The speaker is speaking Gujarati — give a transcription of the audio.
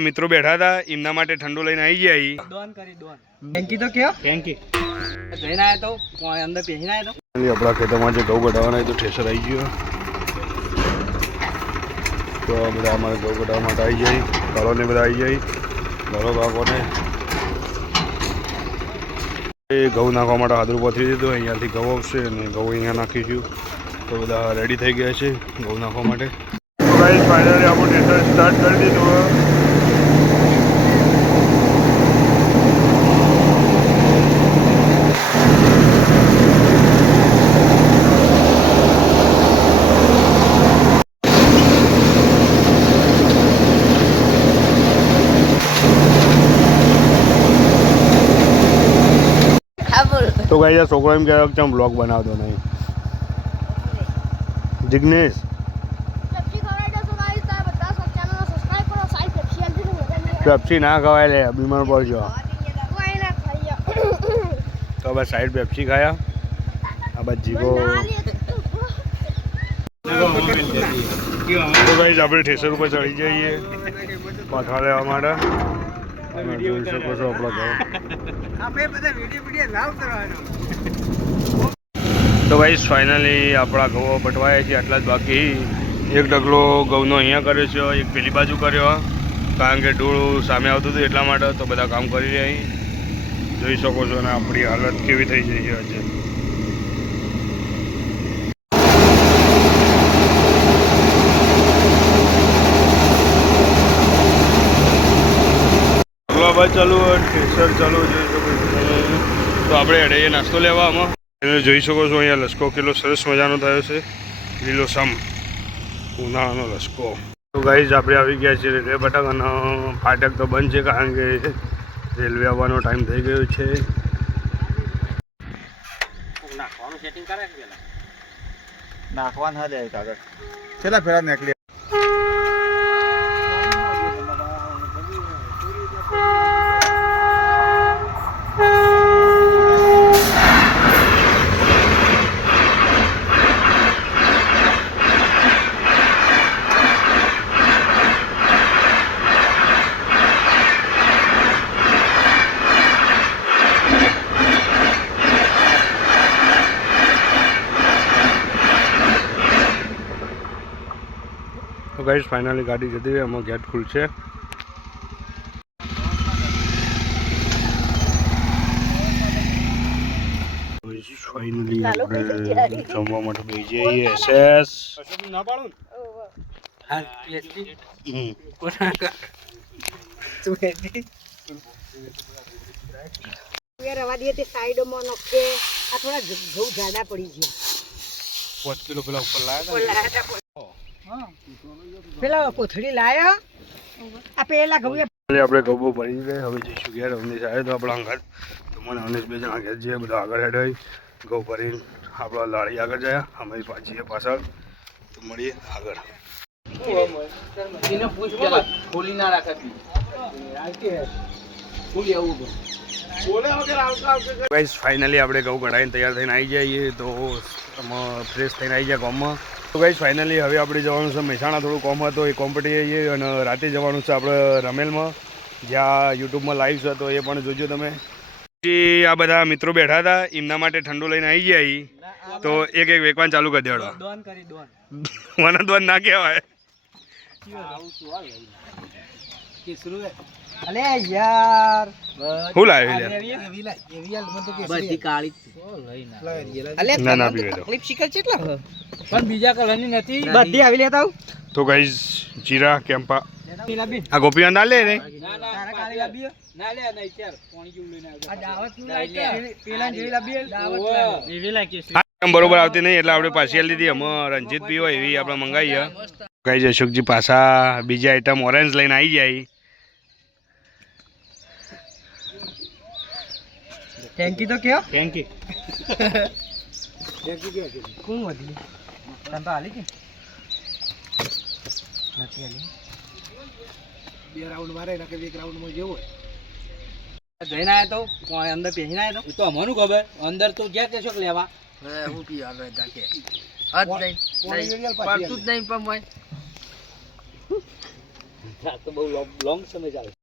મિત્રો બેઠા હતા એમના માટે ઠંડુ લઈને આવી જાય દોન કરી દોન થેન્કી તો કયો થેન્કી જઈને આવ્યો તો અંદર પહેરીને આવ્યો તો આપણા ખેતરમાં જે ઘઉં કઢાવવાના તો ઠેસર આવી ગયો તો બધા અમારે ઘઉં કઢાવવા માટે આવી જાય કાળોને બધા આવી જાય ઘરો ભાગોને એ ઘઉં નાખવા માટે હાદરું પથરી દીધું અહીંયાથી ઘઉં આવશે અને ઘઉં અહીંયા નાખીશું તો બધા રેડી થઈ ગયા છે ઘઉં નાખવા માટે ફાઇનલી આપણું ઠેસર સ્ટાર્ટ કરી દીધું तो गाइस यार छोकरा एम कह रहा है ब्लॉग बना दो नहीं जिग्नेश पेप्सी ना खवाए ले बीमार पड़ जाओ तो बस साइड पेप्सी खाया अब जीवो तो गाइस આપણે ઠેસર ઉપર ચડી જઈએ પાછા લેવા માટે તમે જોઈ શકો છો આપણા ઘર આપણે બધા વિડિયો લાવ કરવાનો તો ગાઈસ ફાઇનલી આપણા ઘઉં પટવાયા છે આટલા જ બાકી એક ડગલો ઘઉંનો અહીંયા કર્યો છે એક પેલી બાજુ કર્યો કારણ કે ધૂળ સામે આવતું હતું એટલા માટે તો બધા કામ કરી રહ્યા જોઈ શકો છો અને આપણી હાલત કેવી થઈ જઈ છે આજે ચાલુ ઠેસર ચાલુ જોઈ શકો તો આપણે અડે નાસ્તો લેવામાં એને જોઈ શકો છો અહીંયા લસકો કેટલો સરસ મજાનો થયો છે લીલો સમ ઉનાળાનો લસકો તો ગાઈઝ આપણે આવી ગયા છીએ રેલવે ફાટક અને ફાટક તો બંધ છે કારણ કે રેલવે આવવાનો ટાઈમ થઈ ગયો છે નાખવાનું હા દે કાગળ કેટલા ફેરા નીકળી તો ગાઈસ ફાઇનલી ગાડી જતી રહી આમાં ગેટ ખુલશે ફાઇનલી આપણે જમવા માટે બેસી જઈએ એસએસ ના પાડું હા રવા દે તે સાઈડમાં નોખે આ થોડા ઘઉં જાડા પડી ગયા 5 કિલો પેલા ઉપર લાયા પેલા કોથળી લાયા આ પેલા ઘઉં આપણે ઘઉં ભરી ગયા હવે જઈશું ઘેર અવનીશ આવે તો આપણા અંગત તો મને અવનીશ બે જણા ઘેર જઈએ બધા આગળ હેડ હોય ઘઉં ભરીને આપણા લાડી આગળ જાય અમારી પાછી પાછળ તો મળીએ આગળ ફાઇનલી આપણે ઘઉં કઢાઈને તૈયાર થઈને આવી જઈએ તો ફ્રેશ થઈને આવી જાય ગામમાં તો ગાઈસ ફાઇનલી હવે આપણે જવાનું છે મહેસાણા થોડું કોમ હતો એ કોમ પટી જઈએ અને રાતે જવાનું છે આપણે રમેલમાં જ્યાં યુટ્યુબમાં લાઈવ છે તો એ પણ જોજો તમે આ બધા મિત્રો બેઠા હતા એમના માટે ઠંડુ લઈને આવી જાય તો એક એક વેકવાન ચાલુ કરી દેડો મને દોન ના કહેવાય અલે યાર હું લાવ્યો બધી કાળી ના ના પીવે તો ક્લિપ શીખર કેટલા પણ બીજા કલરની નથી બધી આવી લેતા આવ તો ગાઈસ જીરા કેમ્પા આ ગોપીઓ ના લે ને તારા કાળી લાબી ના લે નહીં ચાર પાણી જેવું લઈને આવજો આ દાવત નું લાગે પેલા જેવી લાબી દાવત એવી લાગે બરોબર આવતી નહીં એટલે આપણે પાછી લીધી અમે રંજીત પી હોય એવી આપણે મંગાવી ગાઈસ અશોકજી પાછા બીજી આઈટમ ઓરેન્જ લઈને આવી જાય થેન્કી તો કયો થેન્કી કોણ વધી તને તો હાલી કે નથી હાલી બે રાઉન્ડ મારે એના કે એક રાઉન્ડમાં જેવો જઈને આવ્યો તો અંદર પહેરીને આવ્યો તો અમને ખબર અંદર તો ગયા કેશો લેવા હું પી આગળ જાકે આજ નહીં પડતું જ નહીં પણ આ તો બહુ લોંગ સમય ચાલે